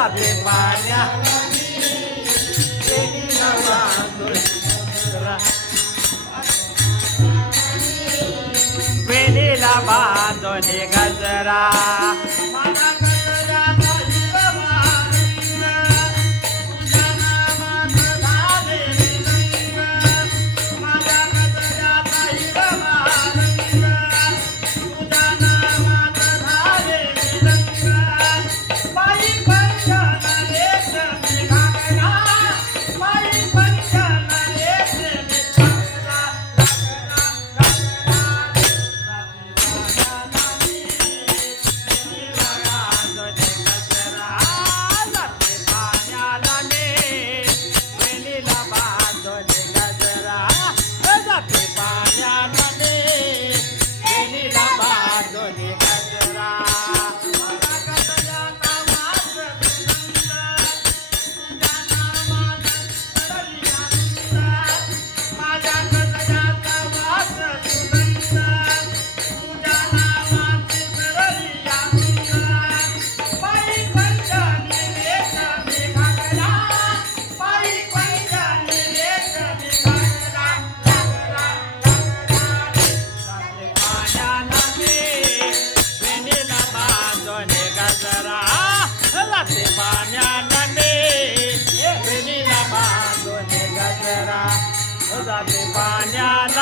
जाते पाण्या. पेलीला बाजोने गजरा.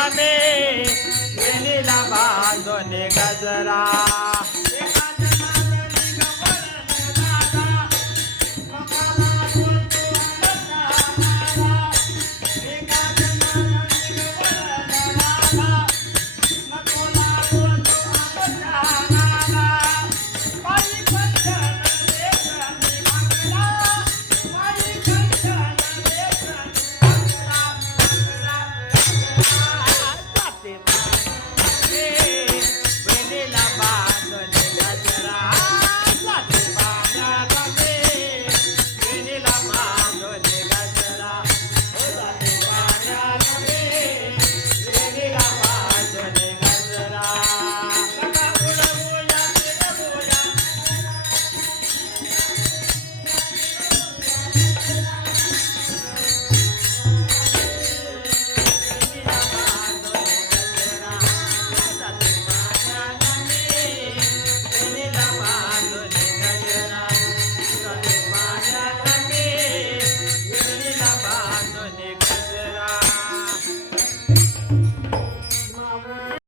રામે લીલા બાંધો ને ગજરા.